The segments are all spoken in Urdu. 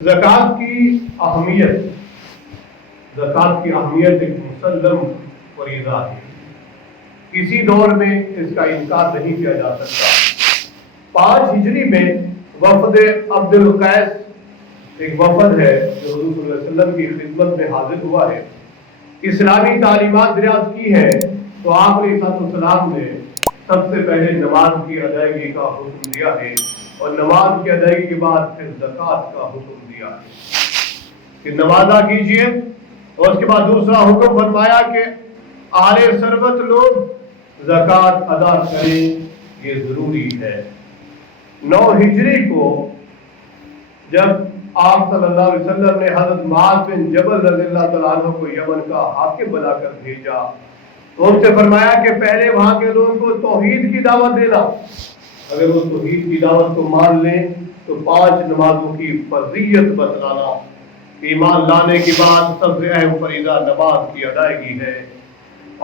زکوٰۃ کی اہمیت ایک مسلم فریضہ ہے، کسی دور میں اس کا انکار نہیں کیا جا سکتا۔ 5 ہجری میں وفد عبد القیس ایک وفد ہے جو حضور صلی اللہ علیہ وسلم کی خدمت میں حاضر ہوا ہے، اسلامی تعلیمات دریافت کی ہے، تو آپ علیہ السلام نے سب سے پہلے نماز کی ادائیگی کا حکم دیا ہے، اور نماز کی ادائیگی کے بعد پھر زکوٰۃ کا حکم دیا ہے کہ نماز ادا کیجیے، اور اس کے بعد دوسرا حکم فرمایا کہ اہل ثروت لوگ زکوٰۃ ادا کریں، یہ ضروری ہے۔ 9 ہجری کو جب آپ صلی اللہ علیہ وسلم نے حضرت معاذ بن جبل رضی اللہ تعالیٰ عنہ کو یمن کا حاکم بنا کر بھیجا، تو ان سے فرمایا کہ پہلے وہاں کے لوگوں کو توحید کی دعوت دینا، اگر وہ توحید کی دعوت کو مان لیں تو 5 نمازوں کی فرضیت بتلانا، ایمان لانے کے بعد سب سے اہم فریضہ نماز کی ادائیگی ہے،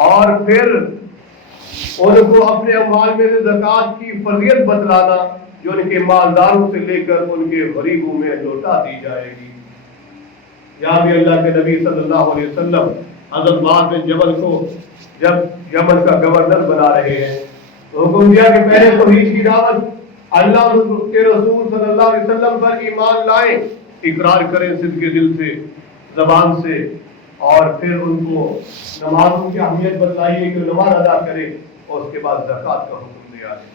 اور پھر ان کو اپنے اموال میں سے زکوٰۃ کی فرضیت بتلانا جو ان کے مالداروں سے لے کر ان کے غریبوں میں لوٹا دی جائے گی۔ یہاں بھی اللہ کے نبی صلی اللہ علیہ وسلم حضرت معاذ بن جبل کو جب یمن کا گورنر بنا رہے ہیں تو حکم دیا کہ پہلے توحید کی دعوت، اللہ اور اس کے رسول صلی اللہ علیہ وسلم پر ایمان لائیں، اقرار کریں صدق کے دل سے، زبان سے، اور پھر ان کو نمازوں کی اہمیت بتلائیے کہ نماز ادا کرے، اور اس کے بعد زکوٰۃ کا حکم دیا ہے۔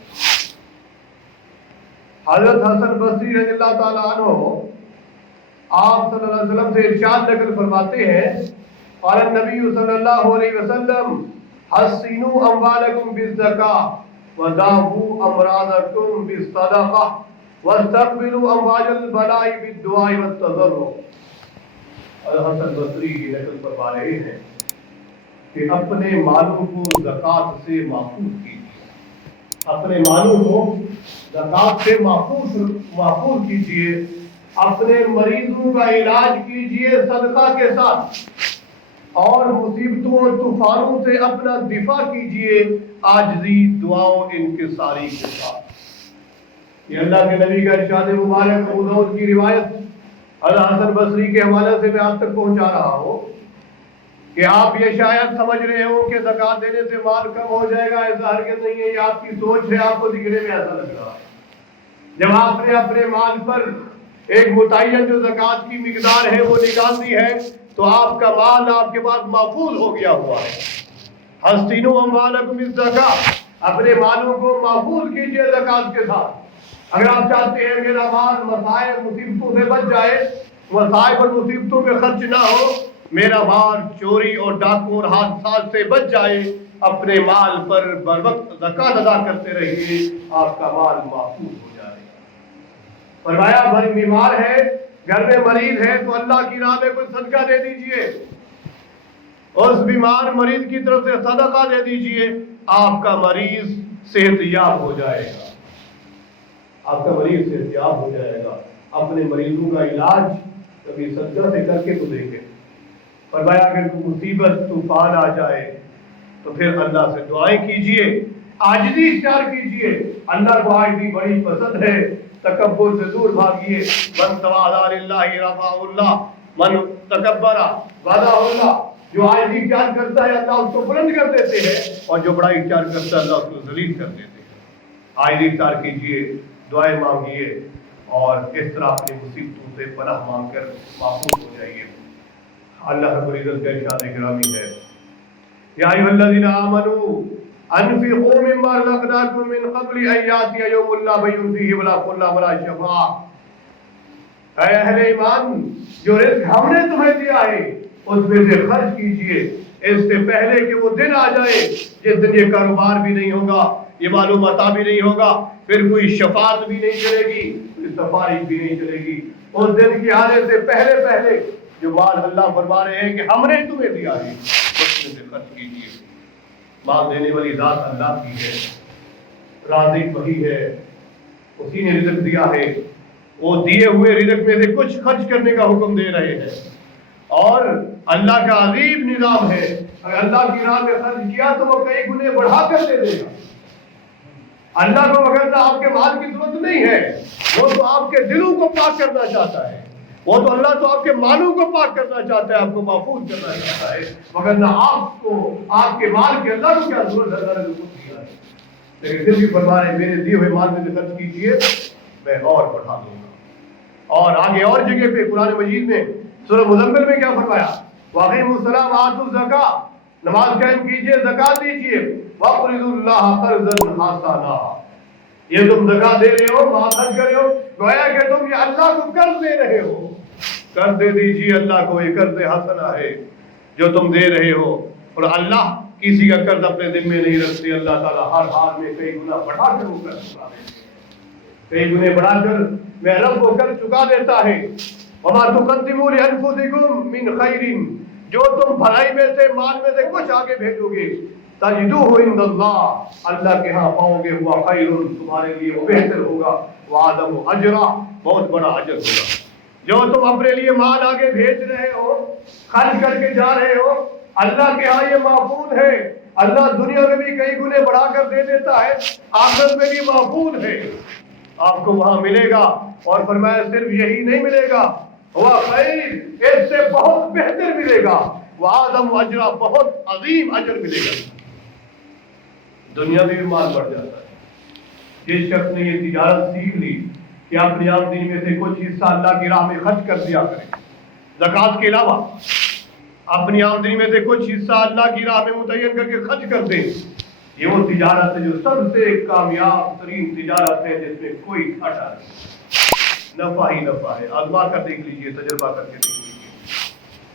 حضرت حسن بصری رضی اللہ تعالیٰ عنہ آپ صلی اللہ علیہ وسلم سے ارشاد نقل فرماتے ہیں، قال النبی صلی اللہ علیہ وسلم حسنوا اموالکم بالزکاۃ وداووا امراضکم بالصدقہ واستقبلوا امواج البلاء بالدعاء والتضرع۔ اور حسن بصری یہ نقل فرما رہے ہیں کہ اپنے مالوں کو زکوٰۃ سے محفوظ کیجیے، اپنے مالوں کو زکوٰۃ سے محفوظ کیجیے، اپنے مریضوں کا علاج کیجیے صدقہ کے ساتھ، اور مصیبتوں اور طوفانوں سے اپنا دفاع کیجیے عاجزی، دعاؤں، انکساری کے ساتھ۔ یہ اللہ کے نبی کا ارشاد مبارک ابو داؤد کی روایت حضرت حسن بصری کے حوالے سے میں آپ تک پہنچا رہا ہوں کہ آپ یہ شاید سمجھ رہے ہو کہ زکوٰۃ دینے سے مال کم ہو جائے گا، ایسا ہرگز نہیں ہے، یہ آپ کی سوچ ہے، آپ کو دکھنے میں ایسا لگ رہا ہے۔ جب آپ نے اپنے مال پر ایک متعین جو زکوٰۃ کی مقدار ہے وہ نکال دی ہے تو آپ کا مال آپ کے پاس محفوظ ہو گیا ہوا ہے۔ حسنوا اموالکم بالزکاۃ، اپنے مالوں کو محفوظ کیجیے زکوٰۃ کے ساتھ۔ اگر آپ چاہتے ہیں میرا مال مصائب مصیبتوں سے بچ جائے، مصائب اور مصیبتوں پہ خرچ نہ ہو، میرا مال چوری اور ڈاکوں اور حادثات سے بچ جائے، اپنے مال پر بر وقت زکوٰۃ ادا کرتے رہیے، آپ کا مال محفوظ ہو جائے گا۔ فرمایا بھائی بیمار ہے، گھر میں مریض ہے تو اللہ کی راہ میں کوئی صدقہ دے دیجئے، اور اس بیمار مریض کی طرف سے صدقہ دے دیجئے، آپ کا مریض صحت یاب ہو جائے گا، آپ کا مریض صحت یاب ہو جائے گا۔ اپنے مریضوں کا علاج کبھی صدقہ سے کر کے تو دیکھیں۔ فرمایا اگر کوئی مصیبت طوفان آ جائے تو پھر اللہ سے دعائیں کیجئے، عاجزی اختیار کیجئے، اللہ کو عاجزی بڑی پسند ہے، تکبر سے دور بھاگیے۔ من تواضع للہ رفعہ اللہ، من تکبر وضعہ اللہ، جو عاجزی اختیار کرتا ہے اللہ اس کو بلند کر دیتے ہیں، اور جو بڑائی اختیار کرتا ہے اللہ اس کو ذلیل کر دیتے ہیں۔ عاجزی اختیار کیجئے، دعائیں مانگیے، اور اس طرح اپنی مصیبتوں سے پناہ مانگ کر محفوظ ہو جائیے۔ اللہ رب العزت کا ارشاد گرامی ہے، یا ایھا الذین آمنوا انفقوا مما رزقناکم من قبل ان یأتی یوم لا بیع فیہ ولا خلۃ ولا شفاعۃ۔ اے اہل ایمان، جو رزق ہم نے تمہیں دیا ہے اس میں سے خرچ کیجئے، اس سے پہلے کہ وہ دن آ جائے جس دن یہ کاروبار بھی نہیں ہوگا، یہ معلومات بھی نہیں ہوگا، پھر کوئی شفاعت بھی نہیں چلے گی، کوئی سفارش بھی نہیں چلے گی۔ اس دن کی آنے سے پہلے پہلے جو مال اللہ فرما رہے ہیں کہ ہم نے تمہیں دیا ہے اس میں سے خرچ کیجیے۔ مال دینے والی ذات اللہ کی ہے، رازق وہی ہے، اسی نے رزق دیا ہے، وہ دیے ہوئے رزق میں سے کچھ خرچ کرنے کا حکم دے رہے ہیں، اور اللہ کا عظیم نظام ہے، اگر اللہ کی راہ میں خرچ کیا تو وہ کئی گنے بڑھا کر دے دے گا۔ اللہ کو اگر آپ کے مال کی ضرورت نہیں ہے، وہ تو آپ کے دلوں کو پاک کرنا چاہتا ہے۔ وہ تو اللہ تو آپ کے مالوں کو پاک کرنا چاہتا ہے، آپ کو محفوظ کرنا چاہتا ہے، مگر نہ آپ کو آپ کے مال کے اللہ کو کیا ضرورت ہے، اللہ نے کچھ دیا ہے، لیکن پھر بھی فرما رہے میرے دیے ہوئے مال میں سے خرچ کیجیے میں اور بڑھا دوں گا۔ اور آگے اور جگہ پہ قرآن مجید میں سورہ مزمل میں کیا فرمایا، وَأَقِیمُوا الصَّلَاةَ وَآتُوا الزَّکَاةَ، نماز قائم کیجیے، زکات دیجیے، وَأَقْرِضُوا اللَّهَ قَرْضًا حَسَنًا، یہ تم زکات دے رہے ہو، وہاں خرچ کر رہے ہو، گویا کہ تم یہ اللہ کو قرض دے رہے ہو، قرض دے دیجیے اللہ کو، یہ قرض حسنہ ہے جو تم دے رہے ہو، اور اللہ کسی کا قرض اپنے دل میں نہیں رکھتے، اللہ تعالیٰ ہر حال میں کئی گنا بڑھا کر وہ قرض چکا دیتے ہیں، کئی گنے بڑھا کر میں رب کو قرض چکا دیتا ہے۔ وما تقدموا لانفسکم من خیر، جو تم بھلائی میں سے مال میں سے کچھ آگے بھیجو گے تجدوہ عند اللہ، اللہ کے ہاں پاؤ گے، وہ خیر تمہارے لیے وہ بہتر ہوگا، وعظم اجرا بہت بڑا اجر ہوگا۔ جو تم اپنے لیے مال آگے بھیج رہے ہو، خرچ کر کے جا رہے ہو، اللہ کے ہاں یہ محفوظ ہے، اللہ دنیا میں بھی کئی گنے بڑھا کر دے دیتا ہے، آخرت میں بھی محفوظ ہے، آپ کو وہاں ملے گا۔ اور فرمایا صرف یہی نہیں ملے گا، وہ خیر اس سے بہت بہتر ملے گا، وعظم اجرا بہت عظیم اجر ملے گا۔ دنیا میں بھی مال بڑھ جاتا ہے۔ جس شخص نے یہ تجارت سیکھ لی کہ اپنی آمدنی میں سے کچھ حصہ اللہ کی راہ میں خرچ کر دیا کرے، زکات کے علاوہ اپنی آمدنی میں سے کچھ حصہ اللہ کی راہ میں متعین کر کے خرچ کر دے، یہ وہ تجارت ہے جو سب سے کامیاب ترین تجارت ہے، جس میں کوئی گھاٹا نہیں، نفع ہی نفع ہے۔ آزما کر دیکھ لیجیے، تجربہ کر کے دیکھ لیجیے۔